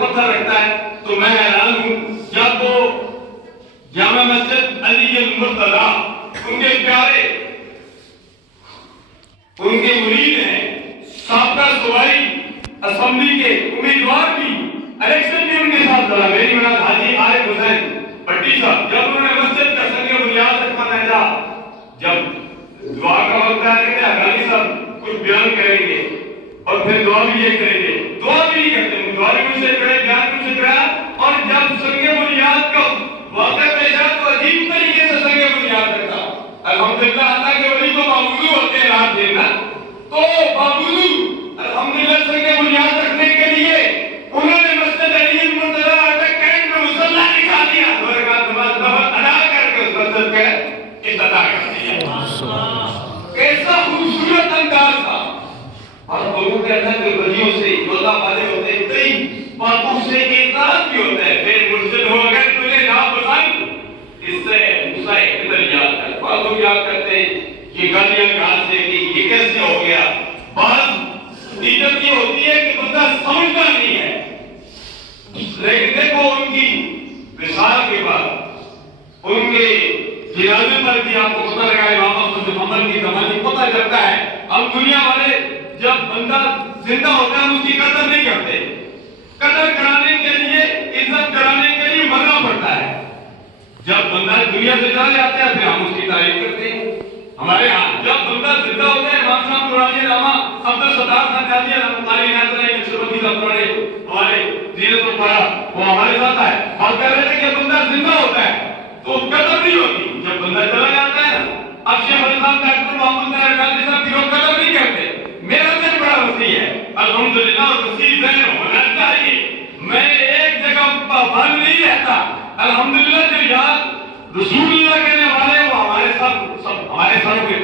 پتھر رکھتا ہے تو میں حیران ہوں جب وہ جامع مسجد علی المرتضیٰ ان کے پیارے ان کے مرید ہیں سابقہ صوبائی اسمبلی کے امیدوار بھی الیکشن بھی ان کے ساتھ لڑا میری مراد حاجی عارف حسین بٹی صاحب جب انہوں نے مسجد کا سنگ بنیاد رکھنا پہنچا جب دعا کا وقت آیا کہتے ہیں حقانی صاحب کچھ بیان کریں گے اور پھر دعا بھی یہ کریں گے دعا بھی نہیں کرتے دعا بھی مجھ سے کرے بیان مجھ سے کرا اور جب سنگ بنیاد کا واقعہ پیش آیا تو عجیب طریقے سے سنگ بنیاد رکھا الحمدللہ اللہ کے ولی کو باوضو ہوتے ہیں رات دینا تو باوضو الحمدللہ سنگ بنیاد رکھنے کے لیے انہوں نے مسجد علی المرتضیٰ اٹک کینٹ میں مصلی دکھا دیا دو رکعت نماز ادا کر کے اس مسجد کا افتتاح کر دیا کیسا خوبصورت انداز تھا اور لوگوں کے اندر جو ولیوں سے یودا والے ہوتے ہیں کئی باتوں سے اعتراض بھی ہوتا ہے پھر مرشد ہو اگر تجھے ناپسند اس سے غصہ اندر یاد کر بعض لوگ یاد کرتے ہیں یہ گالیاں کہاں سے کی یہ کیسے ہو گیا بعض نیت یہ ہوتی ہے کہ بندہ سمجھتا نہیں ہے لیکن دیکھو ان کی وصال کے بعد ان کے جنازے پر بھی آپ کو پتہ لگا امام احمد بن حنبل کی زمانے پتہ چلتا ہے اب دنیا والے جب بندہ زندہ ہوتا ہے اس کی قدر نہیں کرتے قدر کرانے کے لیے عزت کرانے کے لیے مرنا پڑتا ہے جب بندہ دنیا سے چلا جاتا ہے پھر ہم اس کی تعریف کرتے ہیں ہمارے ہاں جب بندہ زندہ ہوتا ہے امام صاحب نورانی علامہ عبدالستار خان قادری رحمۃ اللہ علیہ نقشبندی صاحب پڑھے ہمارے زیرت الفرا وہ ہمارے ساتھ ہے اور کہہ رہے تھے کہ بندہ زندہ ہوتا ہے تو قدر نہیں ہوتی جب بندہ چلا جاتا ہے اب شیخ الاسلام ڈاکٹر محمد طاہر قادری صاحب کی لوگ قدر نہیں کرتے میرا دل بڑا وسیع ہے الحمدللہ اور وسیع ذہن ہونا چاہیے میں ایک جگہ پابند نہیں رہتا الحمدللہ جو یاد رسول اللہ کہنے والے وہ ہمارے ساتھ سب ہمارے سروں پہ